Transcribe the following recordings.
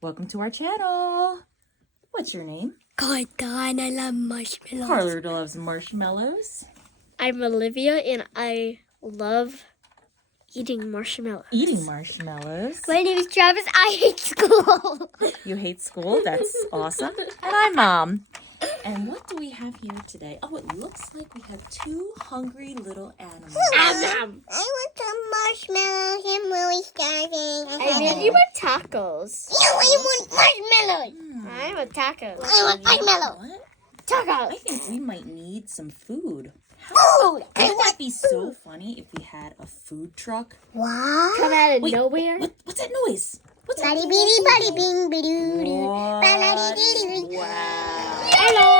Welcome to our channel. What's your name? Carter, and I love marshmallows. Carter loves marshmallows. I'm Olivia, and I love eating marshmallows. Eating marshmallows. My name is Travis. I hate school. You hate school? That's awesome. And I'm Mom. And what do we have here today? Oh, it looks like we have two hungry little animals. I want some marshmallows. I'm really starving. I really want tacos. No, I want marshmallows. I want tacos. I want marshmallows. What? Tacos. I think we might need some food. Food. Wouldn't that be so funny if we had a food truck? What? Come out of Wait, nowhere. What's that noise? What's that? Buddy bitty buddy bing bidoo doo. Wow. Hello.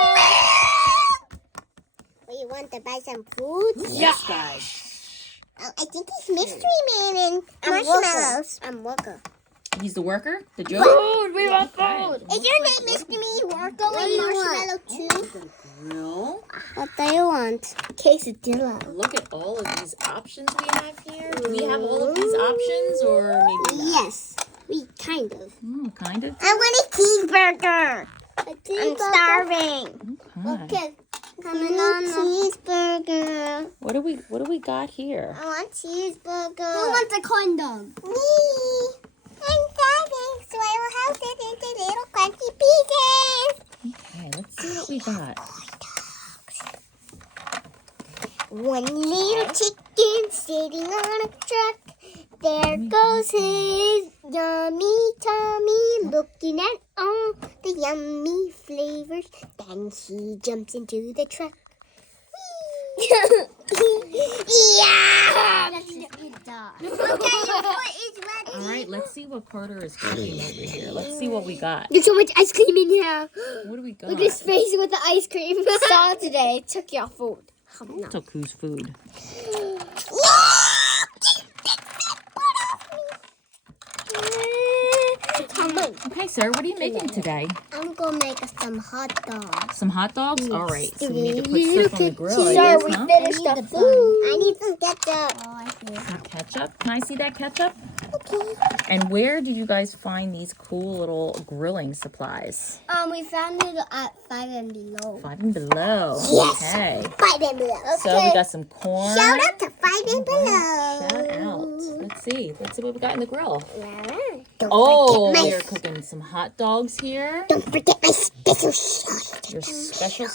You want to buy some food? Yes, guys. I think he's Mystery Man and marshmallows. I'm Worker. He's the worker? The Joe? Food. We want food. Is your name Mystery Worker and marshmallow too? Grill. What do you want? Quesadilla. Look at all of these options we have here. Do we have all of these options or maybe not? Yes, we kind of. Kind of. I want a cheeseburger. I'm starving. Okay. Coming on cheeseburger. What do we got here? I want cheeseburger. Who wants a corn dog? Me. I'm starving, so I will house it into little crunchy pieces. Okay, let's see what we got. One little chicken sitting on a truck. There goes his yummy tummy, looking at all the yummy flavors. Then he jumps into the truck. Yeah! All right, let's see what Carter is cooking over here. Let's see what we got. There's so much ice cream in here. What do we got? Look at his face with the ice cream. Saw today. Took your food. Who took whose food? Okay, sir, what are you making today? I'm gonna make us some hot dogs. Some hot dogs? All right, so we need to put stuff on the grill, I Sir, guess, we huh? finished the food. I need some ketchup. Some ketchup. Can I see that ketchup? Okay. And where did you guys find these cool little grilling supplies? We found it at 5 and below. 5 and below. Yes. Okay. 5 and below. So we got some corn. Shout out to 5 and below. Shout out. Let's see what we got in the grill. Don't Oh, forget we are cooking some hot dogs here. Don't forget my special sauce. Your special.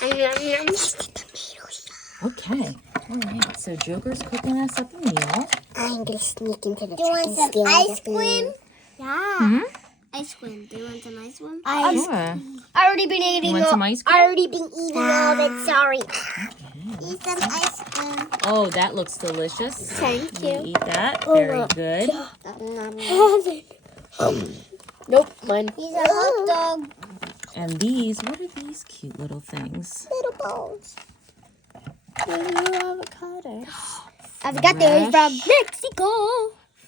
Tomato sauce. Okay. All right. So Joker's cooking us up a meal. I'm gonna sneak into the. Do you want some ice cream? Yeah. Ice cream. Do you want some ice cream? Sure. I already been eating. You want some ice cream? I already been eating all of it. Sorry. Eat some ice cream. Oh, that looks delicious. Thank you. Eat that. Very good. Nope, mine. He's a hot dog. And these, what are these cute little things? Little balls. Avocados. Avocados from Mexico.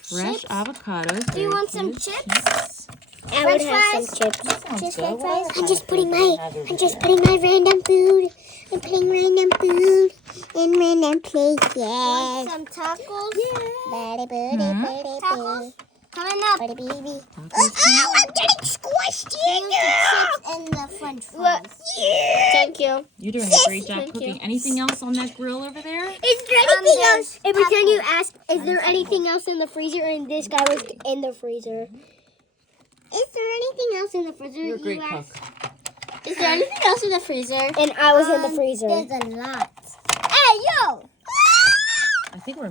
Fresh avocados. Do you want some Very chips? cute. I would have some chips. Sounds Just good. like What fries. else I'm just do we putting have over I'm just here? putting my random food. I'm putting random food in random places. Some tacos? Yeah. Tacos? Coming up. Baby. Oh, I'm getting squished in chips and the french fries. Thank you. You're doing a great job Thank cooking. you. Anything else on that grill over there? Is there anything else? there's But can you ask, is there anything else in the freezer? And this guy was in the freezer. Is there anything else in the freezer? You're a great you cook. asked? Is there anything else in the freezer? And I was in the freezer. There's a lot. Hey, yo! I think we're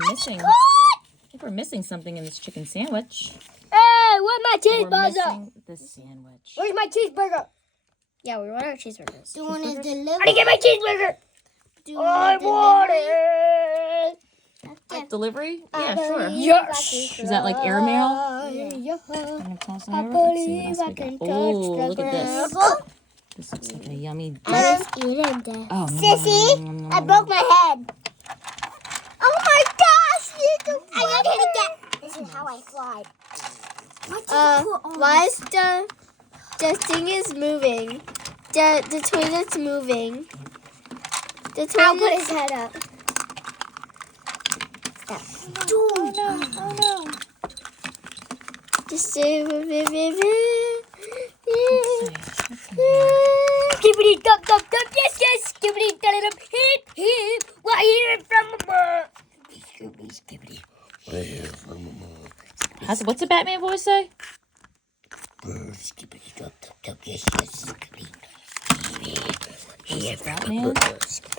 missing something in this chicken sandwich. Hey, where's my We're cheeseburger? missing the sandwich. Where's my cheeseburger? Yeah, we want our cheeseburgers. Do you want to I deliver? didn't get my cheeseburger. Do you I want want it. Delivery? Yeah, sure. Yes. Is that like airmail? Yeah. I'm gonna toss it I over. Let's see what believe else I we can got. touch Oh, the look at this. ground. This looks like a yummy. Let's eat it then. Oh, Sissy, I broke my head. Oh my gosh! I got hit again. This is how I fly. Why is the thing is moving? The toilet's moving. The I'll put toilet. his head up. Oh no! Oh no! Just say, Let's see. Skibbity dub dub dub, yes yes, skibbity dub dub, hip hip, why hear from mama? Skibbity, why hear from mama? What's the Batman voice say? Skibbity dub dub dub, yes yes, skibbity, hear from Batman? mama.